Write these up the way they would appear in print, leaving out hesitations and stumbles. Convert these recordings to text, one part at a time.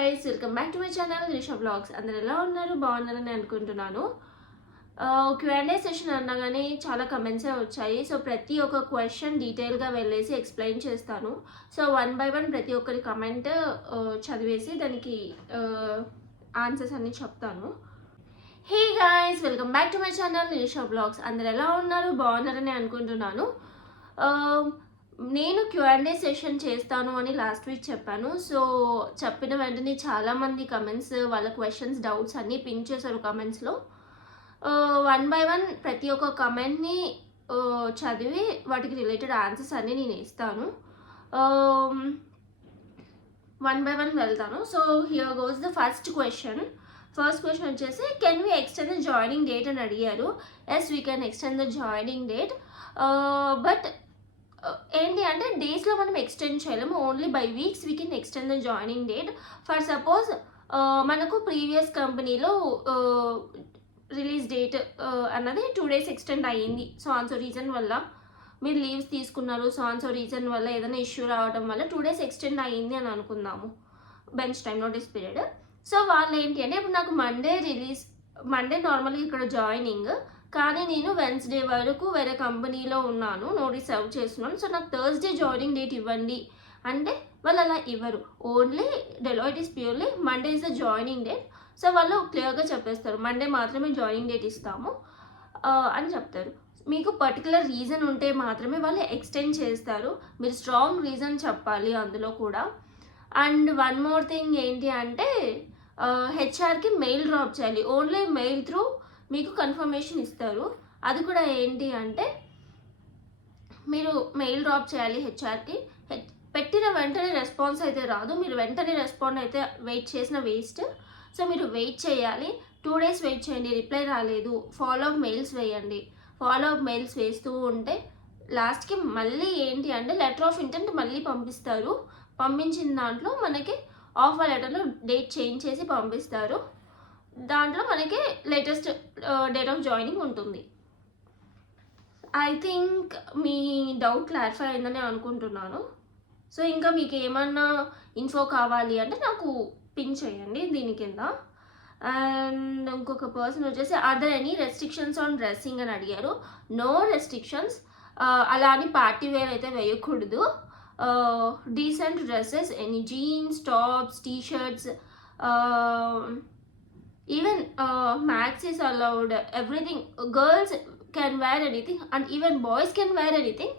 guys, welcome back to my channel Risha Vlogs. అందరూ ఎలా ఉన్నారు? బాగున్నారని అనుకుంటున్నాను. Q&A సెషన్ అనగానే చాలా కమెంట్స్ వచ్చాయి. సో ప్రతి ఒక్క క్వశ్చన్ డీటెయిల్గా వెళ్ళేసి ఎక్స్ప్లెయిన్ చేస్తాను. సో వన్ బై వన్ ప్రతి ఒక్కరి కమెంట్ చదివేసి దానికి ఆన్సర్స్ అన్ని చెప్తాను. Hey guys, welcome back to my channel Risha blogs. అందరు ఎలా ఉన్నారు? బాగున్నారని అనుకుంటున్నాను. నేను Q&A సెషన్ చేస్తాను అని లాస్ట్ వీక్ చెప్పాను. సో చెప్పిన వెంటనే చాలామంది కమెంట్స్ వాళ్ళ క్వశ్చన్స్ డౌట్స్ అన్నీ పిన్ చేశారు కమెంట్స్లో. వన్ బై వన్ ప్రతి ఒక్క కమెంట్ని చదివి వాటికి రిలేటెడ్ ఆన్సర్స్ అన్నీ నేను ఇస్తాను. వన్ బై వన్ వెళ్తాను. So here goes the first question వచ్చేసి can we extend the joining date అని అడిగారు. Yes, we can extend the joining date, but ఏంటి అంటే డేస్లో మనం ఎక్స్టెండ్ చేయలేము. Only by weeks we can extend the joining date. For suppose మనకు previous కంపెనీలో రిలీజ్ డేట్ అన్నది 2 days ఎక్స్టెండ్ అయ్యింది. సో ఆన్సో రీజన్ వల్ల మీరు లీవ్స్ తీసుకున్నారు, సో ఆన్సో రీజన్ వల్ల ఏదైనా ఇష్యూ రావడం వల్ల 2 days ఎక్స్టెండ్ అయ్యింది అని అనుకుందాము, bench time notice period. So వాళ్ళు ఏంటి అంటే ఇప్పుడు నాకు మండే నార్మల్గా ఇక్కడ జాయినింగ్, కానీ నేను వెన్స్డే వరకు వేరే కంపెనీలో ఉన్నాను, నోటీస్ సర్వ్ చేస్తున్నాను. సో నాకు థర్స్డే జాయినింగ్ డేట్ ఇవ్వండి అంటే వాళ్ళు అలా ఇవ్వరు. Only Deloitte is purely Monday is the joining date. So వాళ్ళు క్లియర్గా చెప్పేస్తారు మండే మాత్రమే జాయినింగ్ డేట్ ఇస్తాము అని చెప్తారు. మీకు పర్టికులర్ రీజన్ ఉంటే మాత్రమే వాళ్ళు ఎక్స్టెండ్ చేస్తారు. మీరు స్ట్రాంగ్ రీజన్ చెప్పాలి అందులో కూడా. అండ్ వన్ మోర్ థింగ్ ఏంటి అంటే హెచ్ఆర్కి మెయిల్ డ్రాప్ చేయాలి. ఓన్లీ మెయిల్ త్రూ మీకు కన్ఫర్మేషన్ ఇస్తారు. అది కూడా ఏంటి అంటే మీరు మెయిల్ డ్రాప్ చేయాలి హెచ్ఆర్కి. పెట్టిన వెంటనే రెస్పాన్స్ అయితే రాదు. మీరు వెంటనే రెస్పాండ్ అయితే వెయిట్ చేసిన వేస్ట్. సో మీరు వెయిట్ చేయాలి. 2 days వెయిట్ చేయండి. రిప్లై రాలేదు, ఫాలో అప్ మెయిల్స్ వేయండి. ఫాలో అప్ మెయిల్స్ వేస్తూ ఉంటే లాస్ట్కి మళ్ళీ ఏంటి అంటే లెటర్ ఆఫ్ ఇంటెంట్ మళ్ళీ పంపిస్తారు. పంపించిన దాంట్లో మనకి ఆఫర్ లెటర్లో డేట్ చేంజ్ చేసి పంపిస్తారు. దాంట్లో మనకి లేటెస్ట్ డేట్ ఆఫ్ జాయినింగ్ ఉంటుంది. I think me doubt clarify అయిందని అనుకుంటున్నాను. సో ఇంకా మీకు ఏమన్నా ఇన్ఫో కావాలి అంటే నాకు పిన్ చేయండి దీని కింద. అండ్ ఇంకొక పర్సన్ వచ్చేసి are there any restrictions on dressing అని అడిగారు. No restrictions. అలా అని పార్టీ వేర్ అయితే వేయకూడదు. Decent dresses, any jeans, tops, t-shirts, even max is allowed. Everything, girls can wear anything and even boys can wear anything.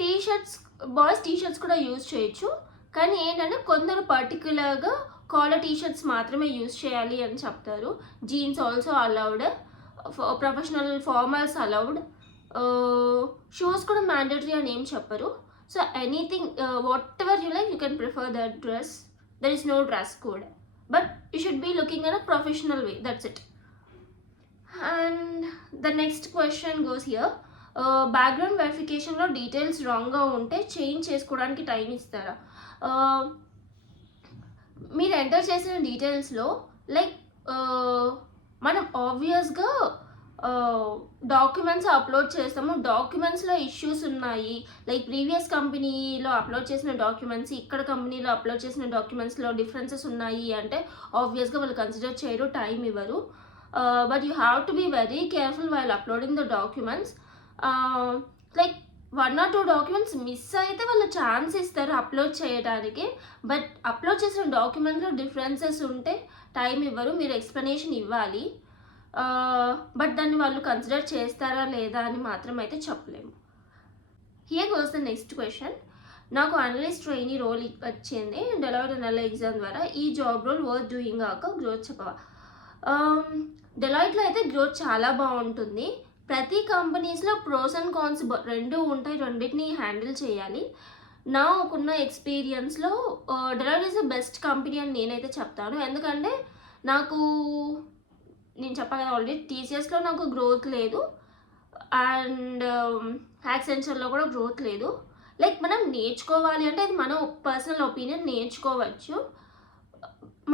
T-shirts, boys t-shirts కూడా use చేయొచ్చు. కానీ ఏంటంటే కొందరు పర్టికులర్గా కాలర్ టీషర్ట్స్ మాత్రమే యూజ్ చేయాలి అని చెప్తారు. Jeans also allowed, professional formals allowed. Shoes కూడా మ్యాండేటరీ అని ఏం చెప్పరు. So anything whatever you like you can prefer that dress. There is no dress code, but you should be looking in a professional way. That's it. And the next question goes here. Background verification లో details రాంగ్గా ఉంటే change చేసుకోవడానికి time ఇస్తారా? మీరు enter చేసిన డీటెయిల్స్లో like మనం ఆబ్వియస్గా documents upload చేస్తాము. డాక్యుమెంట్స్లో ఇష్యూస్ ఉన్నాయి, లైక్ ప్రీవియస్ కంపెనీలో అప్లోడ్ చేసిన డాక్యుమెంట్స్ ఇక్కడ కంపెనీలో అప్లోడ్ చేసిన డాక్యుమెంట్స్లో డిఫరెన్సెస్ ఉన్నాయి అంటే ఆబ్వియస్గా వాళ్ళు కన్సిడర్ చేయరు, టైం ఇవ్వరు. But you have to be very careful while uploading the documents. Like 1 or 2 documents miss అయితే వాళ్ళు ఛాన్స్ ఇస్తారు అప్లోడ్ చేయడానికి. బట్ అప్లోడ్ చేసిన డాక్యుమెంట్లో డిఫరెన్సెస్ ఉంటే టైం ఇవ్వరు, మీరు ఎక్స్ప్లెనేషన్ ఇవ్వాలి. బట్ దాన్ని వాళ్ళు కన్సిడర్ చేస్తారా లేదా అని మాత్రం అయితే చెప్పలేము. Here goes the next question. నాకు అనలిస్ట్ ట్రైనీ రోల్ వచ్చింది డెలాయిట్ ఎన్ఎల్ఐ ఎగ్జామ్ ద్వారా. ఈ జాబ్ రోల్ వర్త్ డూయింగ్ కాక గ్రోత్ చెప్పవా? డెలాయిట్లో అయితే గ్రోత్ చాలా బాగుంటుంది. ప్రతి కంపెనీస్లో ప్రోస్ అండ్ కాన్స్ రెండు ఉంటాయి, రెండింటిని హ్యాండిల్ చేయాలి. నాకున్న ఎక్స్పీరియన్స్లో Deloitte is the best company అని నేనైతే చెప్తాను. ఎందుకంటే నేను చెప్పాను కదా ఆల్రెడీ, టీసీఎస్లో నాకు గ్రోత్ లేదు అండ్ యాక్సెంచర్లో కూడా గ్రోత్ లేదు. లైక్ మనం నేర్చుకోవాలి అంటే అది మన పర్సనల్ ఒపీనియన్, నేర్చుకోవచ్చు.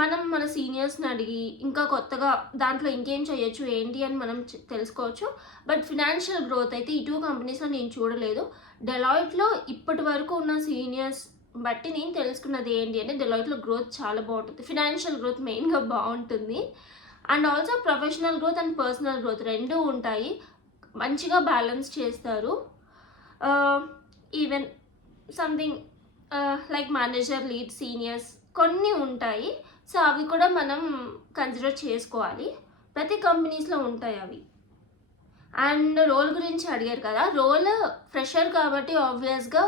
మనం మన సీనియర్స్ని అడిగి ఇంకా కొత్తగా దాంట్లో ఇంకేం చేయొచ్చు ఏంటి అని మనం తెలుసుకోవచ్చు. బట్ ఫినాన్షియల్ గ్రోత్ అయితే ఈ 2 కంపెనీస్లో నేను చూడలేదు. డెలాయిట్లో ఇప్పటి వరకు ఉన్న సీనియర్స్ బట్టి నేను తెలుసుకున్నది ఏంటి అంటే డెలాయిట్లో గ్రోత్ చాలా బాగుంటుంది, ఫినాన్షియల్ గ్రోత్ మెయిన్గా బాగుంటుంది, and also professional growth and personal growth రెండూ ఉంటాయి, మంచిగా బ్యాలెన్స్ చేస్తారు. Even something like manager, lead, seniors కొన్ని ఉంటాయి. సో అవి కూడా మనం కన్సిడర్ చేసుకోవాలి, ప్రతి కంపెనీస్లో ఉంటాయి అవి. అండ్ రోల్ గురించి అడిగారు కదా, రోల్ ఫ్రెషర్ కాబట్టి ఆబ్వియస్గా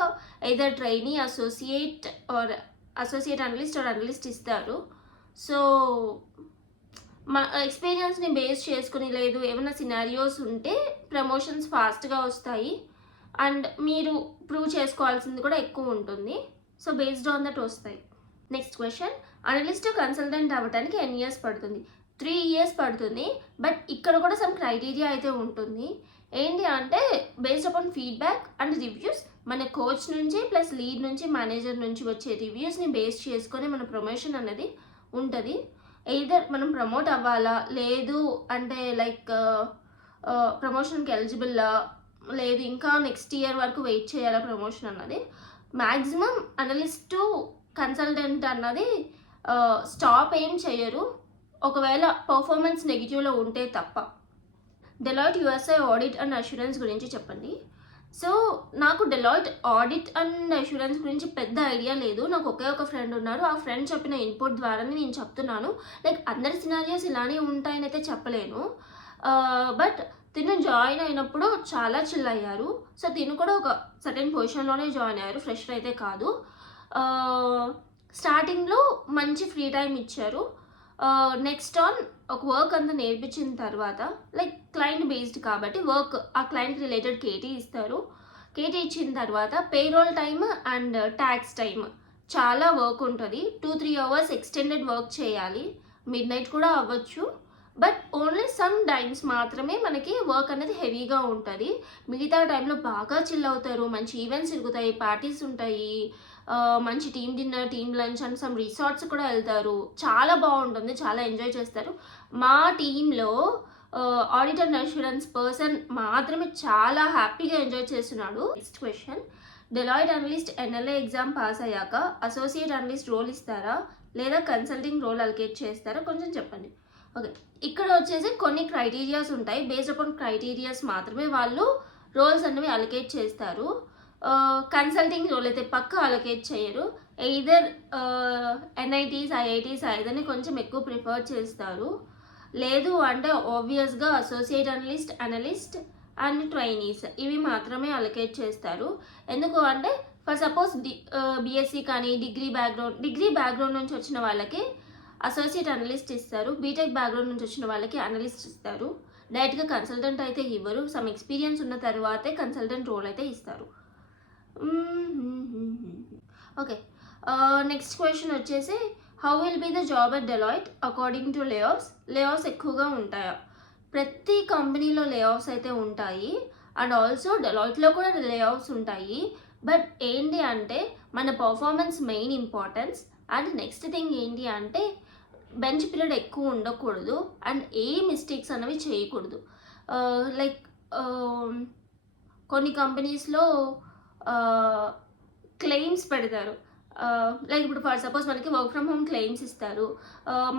either trainee, associate analyst or analyst ఇస్తారు. సో మా ఎక్స్పీరియన్స్ని బేస్ చేసుకుని, లేదు ఏమైనా సినారియోస్ ఉంటే ప్రమోషన్స్ ఫాస్ట్గా వస్తాయి అండ్ మీరు ప్రూవ్ చేసుకోవాల్సింది కూడా ఎక్కువ ఉంటుంది. సో బేస్డ్ ఆన్ దట్ వస్తాయి. నెక్స్ట్ క్వశ్చన్, అనలిస్ట్ కన్సల్టెంట్ అవ్వడానికి ఎన్ని ఇయర్స్ పడుతుంది? 3 years పడుతుంది. బట్ ఇక్కడ కూడా సమ్ క్రైటీరియా అయితే ఉంటుంది. ఏంటి అంటే based upon feedback and reviews, మన కోచ్ నుంచి ప్లస్ లీడ్ నుంచి మేనేజర్ నుంచి వచ్చే రివ్యూస్ని బేస్ చేసుకొని మన ప్రమోషన్ అనేది ఉంటుంది. ఎయిదర్ మనం ప్రమోట్ అవ్వాలా, లేదు అంటే లైక్ ప్రమోషన్కి ఎలిజిబుల్లా, లేదు ఇంకా నెక్స్ట్ ఇయర్ వరకు వెయిట్ చేయాలా ప్రమోషన్ అన్నది. మ్యాక్సిమం అనలిస్టు కన్సల్టెంట్ అన్నది స్టాప్ ఏం చేయరు, ఒకవేళ పర్ఫార్మెన్స్ నెగిటివ్లో ఉంటే తప్ప. Deloitte USA audit and assurance గురించి చెప్పండి. సో నాకు డెలాయిట్ ఆడిట్ అండ్ అష్యూరెన్స్ గురించి పెద్ద ఐడియా లేదు. నాకు ఒకే ఒక ఫ్రెండ్ ఉన్నారు, ఆ ఫ్రెండ్ చెప్పిన ఇన్పుట్ ద్వారానే నేను చెప్తున్నాను. లైక్ అందరి సినారియోస్ ఇలానే ఉంటాయని అయితే చెప్పలేను. బట్ తిను జాయిన్ అయినప్పుడు చాలా చిల్ అయ్యారు. సో తిను కూడా ఒక సర్టెన్ పొజిషన్లోనే జాయిన్ అయ్యారు, ఫ్రెషర్ అయితే కాదు. స్టార్టింగ్లో మంచి ఫ్రీ టైం ఇచ్చారు. నెక్స్ట్ ఒక వర్క్ అంతా నేర్పించిన తర్వాత, లైక్ క్లయింట్ బేస్డ్ కాబట్టి వర్క్ ఆ క్లయింట్ రిలేటెడ్ కేటీ ఇస్తారు. కేటీ ఇచ్చిన తర్వాత payroll time and tax time చాలా వర్క్ ఉంటుంది. 2-3 hours ఎక్స్టెండెడ్ వర్క్ చేయాలి, మిడ్ నైట్ కూడా అవ్వచ్చు. బట్ ఓన్లీ సమ్ టైమ్స్ మాత్రమే మనకి వర్క్ అనేది హెవీగా ఉంటుంది. మిగతా టైంలో బాగా చిల్ అవుతారు, మంచి ఈవెంట్స్ జరుగుతాయి, పార్టీస్ ఉంటాయి, మంచి team dinner, team lunch and some resorts కూడా వెళ్తారు. చాలా బాగుంటుంది, చాలా ఎంజాయ్ చేస్తారు. మా టీంలో ఆడిట్ అండ్ అష్యూరెన్స్ పర్సన్ మాత్రమే చాలా హ్యాపీగా ఎంజాయ్ చేస్తున్నాడు. Next question, Deloitte analyst NLA exam pass అయ్యాక అసోసియేట్ అనలిస్ట్ రోల్ ఇస్తారా, లేదా కన్సల్టింగ్ రోల్ అలొకేట్ చేస్తారా, కొంచెం చెప్పండి. ఓకే, ఇక్కడ వచ్చేసి కొన్ని క్రైటీరియాస్ ఉంటాయి. బేస్డ్ అపాన్ క్రైటీరియాస్ మాత్రమే వాళ్ళు రోల్స్ అనేవి అలొకేట్ చేస్తారు. కన్సల్టింగ్ రోల్ అయితే పక్క అలొకేట్ చేయరు. ఎయిదర్ ఎన్ఐటీస్, ఐఐటీస్ ఏదైనా కొంచెం ఎక్కువ ప్రిఫర్ చేస్తారు. లేదు అంటే ఆబ్వియస్గా అసోసియేట్ అనలిస్ట్ అండ్ ట్రైనీస్ ఇవి మాత్రమే అలొకేట్ చేస్తారు. ఎందుకు అంటే ఫర్ సపోజ్ బీఎస్సీ కానీ డిగ్రీ బ్యాక్గ్రౌండ్ నుంచి వచ్చిన వాళ్ళకి అసోసియేట్ అనలిస్ట్ ఇస్తారు, బీటెక్ బ్యాక్గ్రౌండ్ నుంచి వచ్చిన వాళ్ళకి అనలిస్ట్ ఇస్తారు. డైరెక్ట్గా కన్సల్టెంట్ అయితే ఇవ్వరు, సమ్ ఎక్స్పీరియన్స్ ఉన్న తర్వాతే కన్సల్టెంట్ రోల్ అయితే ఇస్తారు. ఓకే, నెక్స్ట్ క్వశ్చన్ వచ్చేసి, how will be the job at Deloitte according to layoffs ఎక్కువగా ఉంటాయా? ప్రతి కంపెనీలో లేఆఫ్స్ అయితే ఉంటాయి అండ్ ఆల్సో డెలాయిట్లో కూడా లేఆఫ్స్ ఉంటాయి. బట్ ఏంటి అంటే మన performance main importance. And next thing ఏంటి అంటే బెంచ్ పీరియడ్ ఎక్కువ ఉండకూడదు అండ్ ఏ మిస్టేక్స్ అనేవి చేయకూడదు. లైక్ కొన్ని కంపెనీస్లో క్లెయిమ్స్ పెడతారు. లైక్ ఇప్పుడు ఫర్ సపోజ్ మనకి వర్క్ ఫ్రమ్ హోమ్ క్లెయిమ్స్ ఇస్తారు,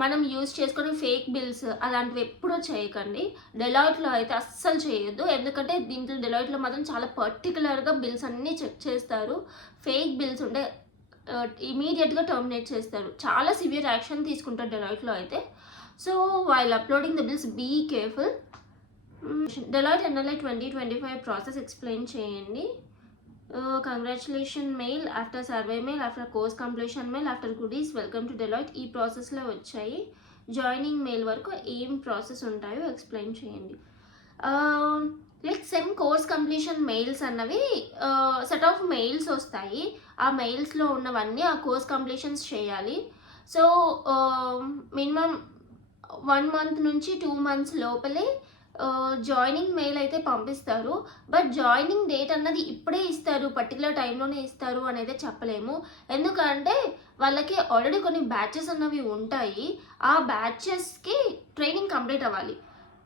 మనం యూజ్ చేసుకునే ఫేక్ బిల్స్ అలాంటివి ఎప్పుడూ చేయకండి. డెలాయిట్లో అయితే అస్సలు చేయొద్దు, ఎందుకంటే దీంట్లో డెలాయిట్లో మాత్రం చాలా పర్టికులర్గా బిల్స్ అన్నీ చెక్ చేస్తారు. ఫేక్ బిల్స్ ఉంటే ఇమీడియట్గా టర్మినేట్ చేస్తారు, చాలా సివియర్ యాక్షన్ తీసుకుంటారు డెలాయిట్లో అయితే. So while uploading the bills be careful. Deloitte NLI 2025 process explain చేయండి. Congratulation mail, after survey mail, after course completion mail, after goodies, welcome to Deloitte, ఈ ప్రాసెస్లో వచ్చాయి. జాయినింగ్ మెయిల్ వరకు ఏం ప్రాసెస్ ఉంటాయో ఎక్స్ప్లెయిన్ చేయండి. Like sem course completion mails అన్నవి set of mails వస్తాయి. ఆ మెయిల్స్లో ఉన్నవన్నీ ఆ కోర్స్ కంప్లీషన్స్ చేయాలి. సో మినిమం 1 month నుంచి 2 months లోపలే జాయినింగ్ మెయిల్ అయితే పంపిస్తారు. బట్ జాయినింగ్ డేట్ అన్నది ఇప్పుడే ఇస్తారు, పర్టికులర్ టైంలోనే ఇస్తారు అనేది చెప్పలేము. ఎందుకంటే వాళ్ళకి ఆల్రెడీ కొన్ని బ్యాచెస్ అన్నవి ఉంటాయి, ఆ బ్యాచెస్కి ట్రైనింగ్ కంప్లీట్ అవ్వాలి.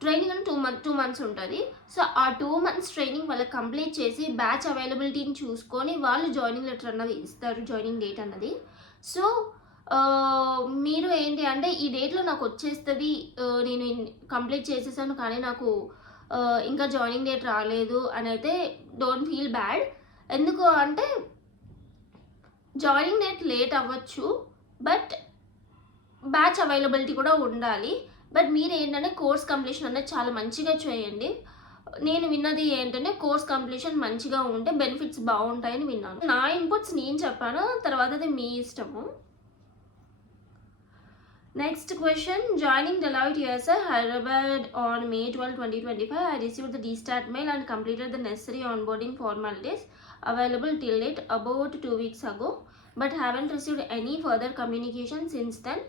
ట్రైనింగ్ అని 2 months ఉంటుంది. సో ఆ 2 months ట్రైనింగ్ వాళ్ళకి కంప్లీట్ చేసి బ్యాచ్ అవైలబిలిటీని చూసుకొని వాళ్ళు జాయినింగ్ లెటర్ అన్నది ఇస్తారు, జాయినింగ్ డేట్ అన్నది. సో మీరు ఏంటి అంటే ఈ డేట్లో నాకు వచ్చేస్తుంది, నేను కంప్లీట్ చేసేసాను కానీ నాకు ఇంకా జాయినింగ్ డేట్ రాలేదు అని అయితే డోంట్ ఫీల్ బ్యాడ్. ఎందుకు అంటే జాయినింగ్ డేట్ లేట్ అవ్వచ్చు, బట్ బ్యాచ్ అవైలబిలిటీ కూడా ఉండాలి. బట్ మీరు ఏంటంటే కోర్స్ కంప్లీషన్ అనేది చాలా మంచిగా చేయండి. నేను విన్నది ఏంటంటే కోర్స్ కంప్లీషన్ మంచిగా ఉంటే బెనిఫిట్స్ బాగుంటాయని విన్నాను. నా ఇన్పుట్స్ నేను చెప్పాను, తర్వాత అది మీ ఇష్టము. Next question, joining Deloitte USA Hyderabad on May 12, 2025. I received the D-Start mail and completed the necessary onboarding formalities available till date about 2 weeks ago, but haven't received any further communication since then.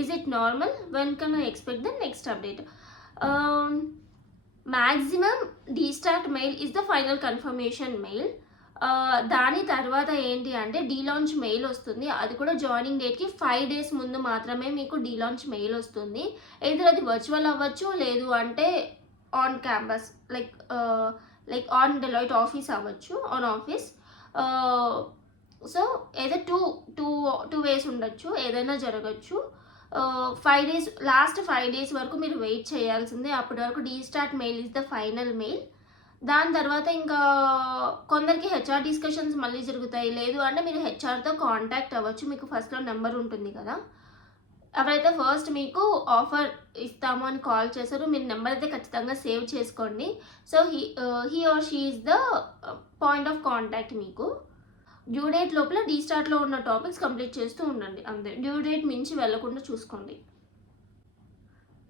Is it normal? When can I expect the next update? Maximum D-Start mail is the final confirmation mail. దాని తర్వాత ఏంటి అంటే D launch mail వస్తుంది. అది కూడా joining డేట్కి 5 days ముందు మాత్రమే మీకు డీ లాంచ్ మెయిల్ వస్తుంది. ఎదురు అది వర్చువల్ అవ్వచ్చు, లేదు అంటే on campus like on Deloitte office అవ్వచ్చు, ఆన్ ఆఫీస్. సో ఏదో టూ వేస్ ఉండొచ్చు, ఏదైనా జరగచ్చు. 5 days, లాస్ట్ 5 days వరకు మీరు వెయిట్ చేయాల్సిందే. అప్పటి వరకు D-Start mail is the final mail. దాని తర్వాత ఇంకా కొందరికి హెచ్ఆర్ డిస్కషన్స్ మళ్ళీ జరుగుతాయి, లేదు అంటే మీరు హెచ్ఆర్తో కాంటాక్ట్ అవ్వచ్చు. మీకు ఫస్ట్లో నెంబర్ ఉంటుంది కదా, ఎవరైతే ఫస్ట్ మీకు ఆఫర్ ఇస్తాము అని కాల్ చేశారో మీరు నెంబర్ అయితే ఖచ్చితంగా సేవ్ చేసుకోండి. So he or she is the point of contact. మీకు డ్యూ డేట్ లోపల D-Startలో ఉన్న టాపిక్స్ కంప్లీట్ చేస్తూ ఉండండి, అంతే. డ్యూ డేట్ మించి వెళ్ళకుండా చూసుకోండి.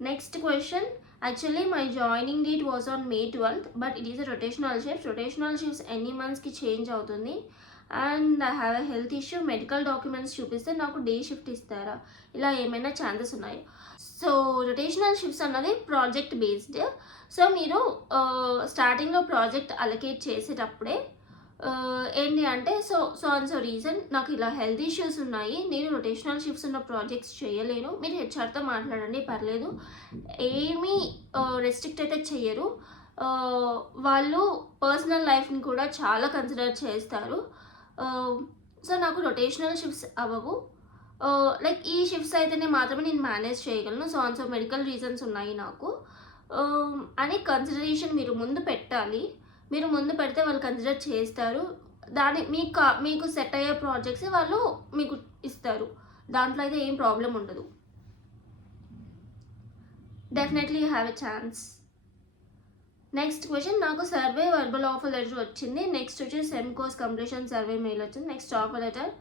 Next question, actually my joining date was on May 12th, but it is a rotational shift. Rotational shifts any months ki change అవుతుంది, and I have a health issue. Medical documents చూపిస్తే నాకు day shift ఇస్తారా, ఇలా ఏమైనా chances ఉన్నాయి? So rotational shifts అన్నది project based. So మీరు స్టార్టింగ్లో ప్రాజెక్ట్ అలొకేట్ చేసేటప్పుడే ఏంటి అంటే సో రీజన్ నాకు ఇలా హెల్త్ ఇష్యూస్ ఉన్నాయి, నేను రొటేషనల్ షిఫ్ట్స్ ఉన్న ప్రాజెక్ట్స్ చేయలేను, మీరు హెచ్ఆర్తో మాట్లాడండి, పర్లేదు, ఏమీ రెస్ట్రిక్ట్ అయితే చెయ్యరు. వాళ్ళు పర్సనల్ లైఫ్ని కూడా చాలా కన్సిడర్ చేస్తారు. సో నాకు రొటేషనల్ షిఫ్ట్స్ అవ్వవు, లైక్ ఈ షిఫ్ట్స్ అయితేనే మాత్రమే నేను మేనేజ్ చేయగలను, సో మెడికల్ రీజన్స్ ఉన్నాయి నాకు అని కన్సిడరేషన్ మీరు ముందు పెట్టాలి. మీరు ముందు పెడితే వాళ్ళు కన్సిడర్ చేస్తారు. మీకు సెట్ అయ్యే ప్రాజెక్ట్స్ వాళ్ళు మీకు ఇస్తారు, దాంట్లో అయితే ఏం ప్రాబ్లం ఉండదు. Definitely you have a chance. Next question, నాకు సర్వే వర్బల్ ఆఫర్ లెటర్ వచ్చింది, నెక్స్ట్ వచ్చి same course completion survey mail వచ్చింది, నెక్స్ట్ ఆఫర్ లెటర్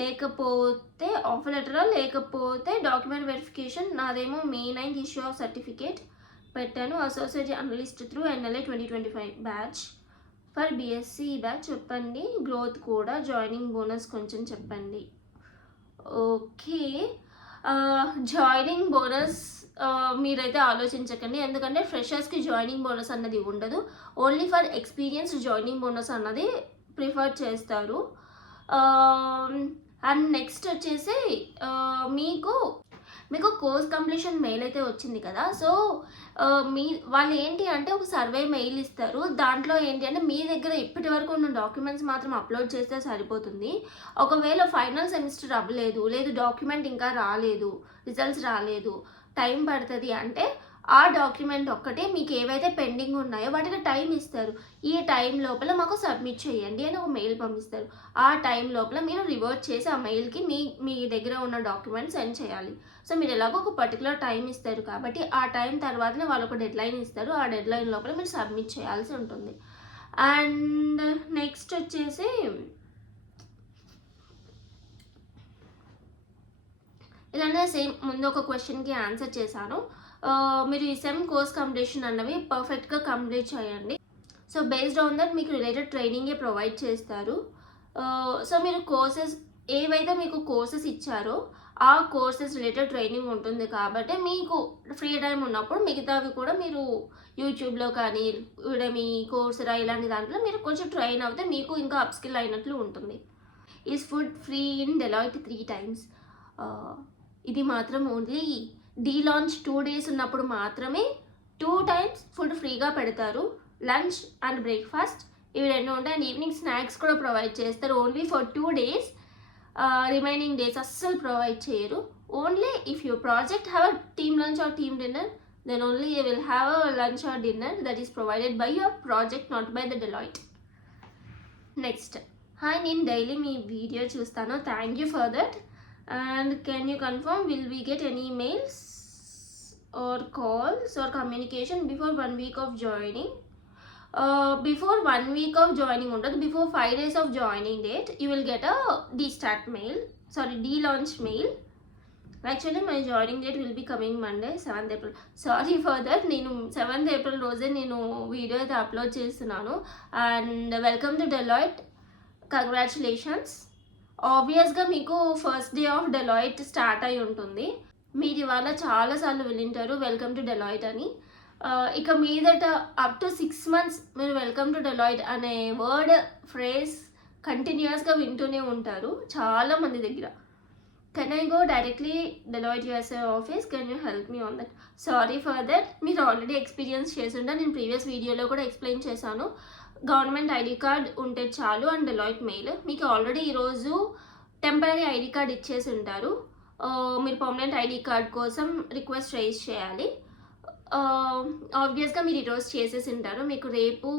లేకపోతే ఆఫర్ లెటరా లేకపోతే డాక్యుమెంట్ వెరిఫికేషన్. నాదేమో May 9th issue of certificate పెట్టాను, associate analyst through NLA 2025 batch for BSc batch. చెప్పండి, గ్రోత్ కూడా, జాయినింగ్ బోనస్ కొంచెం చెప్పండి. ఓకే, జాయినింగ్ బోనస్ మీరైతే ఆలోచించకండి, ఎందుకంటే ఫ్రెషర్స్కి జాయినింగ్ బోనస్ అన్నది ఉండదు, only for experience joining bonus అన్నది ప్రిఫర్ చేస్తారు. అండ్ నెక్స్ట్ వచ్చేసి మీకు కోర్స్ కంప్లీషన్ మెయిల్ అయితే వచ్చింది కదా, సో వాళ్ళు ఏంటి అంటే ఒక సర్వే మెయిల్ ఇస్తారు. దాంట్లో ఏంటి అంటే మీ దగ్గర ఇప్పటి వరకు ఉన్న డాక్యుమెంట్స్ మాత్రం అప్లోడ్ చేస్తే సరిపోతుంది. ఒకవేళ ఫైనల్ సెమిస్టర్ అవ్వలేదు, లేదు డాక్యుమెంట్ ఇంకా రాలేదు, రిజల్ట్స్ రాలేదు, టైం పడుతుంది అంటే ఆ డాక్యుమెంట్ ఒక్కటే మీకు ఏవైతే పెండింగ్ ఉన్నాయో వాటికి టైం ఇస్తారు. ఈ టైం లోపల మాకు సబ్మిట్ చేయండి అని ఒక మెయిల్ పంపిస్తారు. ఆ టైం లోపల మీరు రివర్ట్ చేసి ఆ మెయిల్కి మీ దగ్గర ఉన్న డాక్యుమెంట్స్ సెండ్ చేయాలి. సో మీరు ఎలాగో ఒక పర్టికులర్ టైం ఇస్తారు కాబట్టి ఆ టైం తర్వాతనే వాళ్ళు ఒక డెడ్లైన్ ఇస్తారు, ఆ డెడ్లైన్ లోపల మీరు సబ్మిట్ చేయాల్సి ఉంటుంది. అండ్ నెక్స్ట్ వచ్చేసి ఇలానే సేమ్ ముందు ఒక క్వశ్చన్కి ఆన్సర్ చేశాను. మీరు ఈ సెమ్ కోర్స్ కంప్లీషన్ అన్నవి పర్ఫెక్ట్గా కంప్లీట్ చేయండి. సో బేస్డ్ ఆన్ దట్ మీకు రిలేటెడ్ ట్రైనింగే ప్రొవైడ్ చేస్తారు. సో మీరు కోర్సెస్ ఏవైతే మీకు కోర్సెస్ ఇచ్చారో ఆ కోర్సెస్ రిలేటెడ్ ట్రైనింగ్ ఉంటుంది కాబట్టి మీకు ఫ్రీ టైం ఉన్నప్పుడు మిగతావి కూడా మీరు యూట్యూబ్లో కానీ ఉడమి కోర్సెరా ఇలాంటి దాంట్లో మీరు కొంచెం ట్రైన్ అవుతే మీకు ఇంకా అప్స్కిల్ అయినట్లు ఉంటుంది. Is food free in Deloitte 3 times. ఇది మాత్రం ఓన్లీ డీ లాంచ్ 2 days ఉన్నప్పుడు మాత్రమే 2 times ఫుడ్ ఫ్రీగా పెడతారు, లంచ్ అండ్ బ్రేక్ఫాస్ట్ ఇవి 2 ఉంటాయి. అండ్ ఈవినింగ్ స్నాక్స్ కూడా ప్రొవైడ్ చేస్తారు. Only for 2 days, remaining days అస్సలు ప్రొవైడ్ చేయరు. Only if you project have a team lunch or team dinner, then only you will have a lunch or dinner that is provided by your project, not by the Deloitte. Next, hi, నేను daily మీ video చూస్తాను, thank you for that. And can you confirm will we get any mails are calls are communication before 1 week of joining? Before 1 week of joining ఉండదు, before 5 days of joining date you will get a de-start mail, sorry, de-launch mail. Actually my joining date will be coming Monday 7th April. Sorry for that, నేను 7th April రోజే నేను video అయితే upload చేస్తున్నాను. And welcome to Deloitte, congratulations. ఆబ్వియస్గా మీకు first day of Deloitte start అయి ఉంటుంది. మీరు ఇవాళ చాలాసార్లు వింటారు వెల్కమ్ టు డెలాయిట్ అని. ఇక మీదట అప్ టు 6 months మీరు వెల్కమ్ టు డెలాయిట్ అనే వర్డ్ ఫ్రేజ్ కంటిన్యూస్గా వింటూనే ఉంటారు చాలామంది దగ్గర. Can I go directly Deloitte USA office? Can you help me on that? Sorry for that. మీరు ఆల్రెడీ ఎక్స్పీరియన్స్ చేసి ఉంటారు, నేను ప్రీవియస్ వీడియోలో కూడా ఎక్స్ప్లెయిన్ చేశాను. గవర్నమెంట్ ఐడి కార్డ్ ఉంటే చాలు అండ్ డెలాయిట్ మెయిల్. మీకు ఆల్రెడీ ఈరోజు టెంపరీ ఐడి కార్డ్ ఇచ్చేసి ఉంటారు. మీరు పర్మనెంట్ ఐడి కార్డ్ కోసం రిక్వెస్ట్ రైజ్ చేయాలి. ఆబ్వియస్గా మీరు ఈరోజు చేసేసి ఉంటారు. మీకు రేపు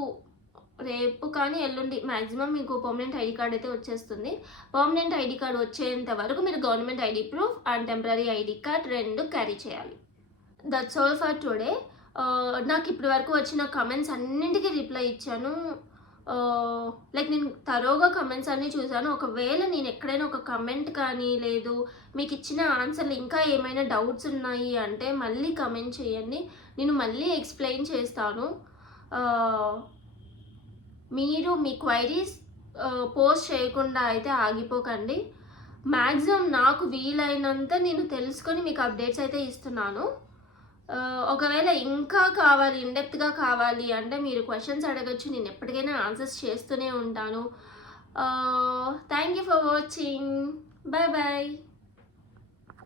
కానీ ఎల్లుండి మ్యాక్సిమం మీకు పర్మనెంట్ ఐడి కార్డ్ అయితే వచ్చేస్తుంది. పర్మనెంట్ ఐడి కార్డ్ వచ్చేంత వరకు మీరు government ID proof and temporary ID card 2 carry చేయాలి. That's all for today. నాకు ఇప్పటి వరకు వచ్చిన కమెంట్స్ అన్నింటికీ రిప్లై ఇచ్చాను. లైక్ నేను తరోగా కమెంట్స్ అన్నీ చూశాను. ఒకవేళ నేను ఎక్కడైనా ఒక కమెంట్ కానీ లేదు మీకు ఇచ్చిన ఆన్సర్లు ఇంకా ఏమైనా డౌట్స్ ఉన్నాయి అంటే మళ్ళీ కమెంట్ చేయండి, నేను మళ్ళీ ఎక్స్ప్లెయిన్ చేస్తాను. మీరు మీ క్వైరీస్ పోస్ట్ చేయకుండా అయితే ఆగిపోకండి. మ్యాక్సిమం నాకు వీలైనంత నేను తెలుసుకొని మీకు అప్డేట్స్ అయితే ఇస్తున్నాను. ఒకవేళ ఇంకా కావాలి, ఇన్డెప్త్గా కావాలి అంటే మీరు క్వశ్చన్స్ అడగచ్చు, నేను ఎప్పటికైనా ఆన్సర్స్ చేస్తూనే ఉంటాను. Thank you for watching, bye bye.